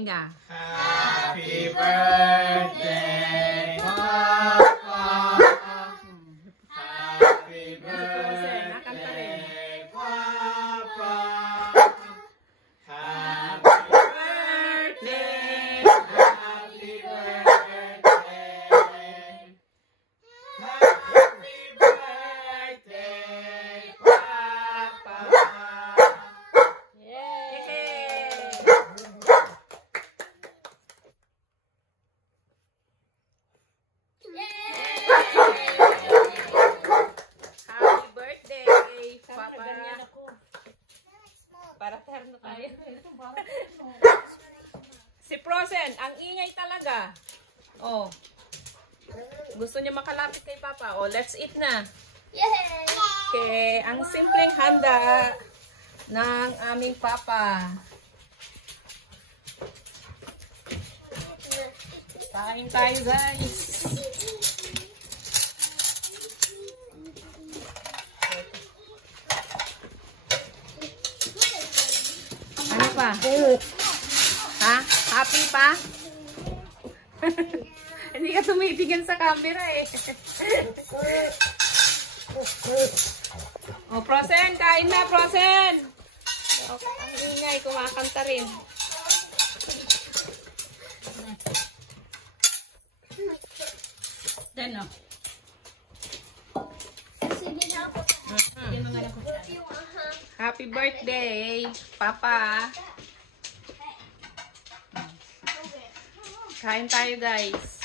Inga. Happy birthday, Papa. Happy birthday, Papa. Happy birthday. Happy birthday. Happy birthday, Papa. Happy birthday, Papa. Para na tayo. Si Frozen, ang ingay talaga. Oh. Gusto niya makalapit kay Papa. Oh, let's eat na. Okay, ang simpleng handa ng aming Papa. Kain tayo, guys. Ano pa? Ha? Happy pa? Hindi ka tumitingin sa camera eh. Oh, Frozen! Kain na, Frozen! Oh, ang ingay, kumakanta rin. Ano? Happy birthday, Papa! Kain tayo, guys.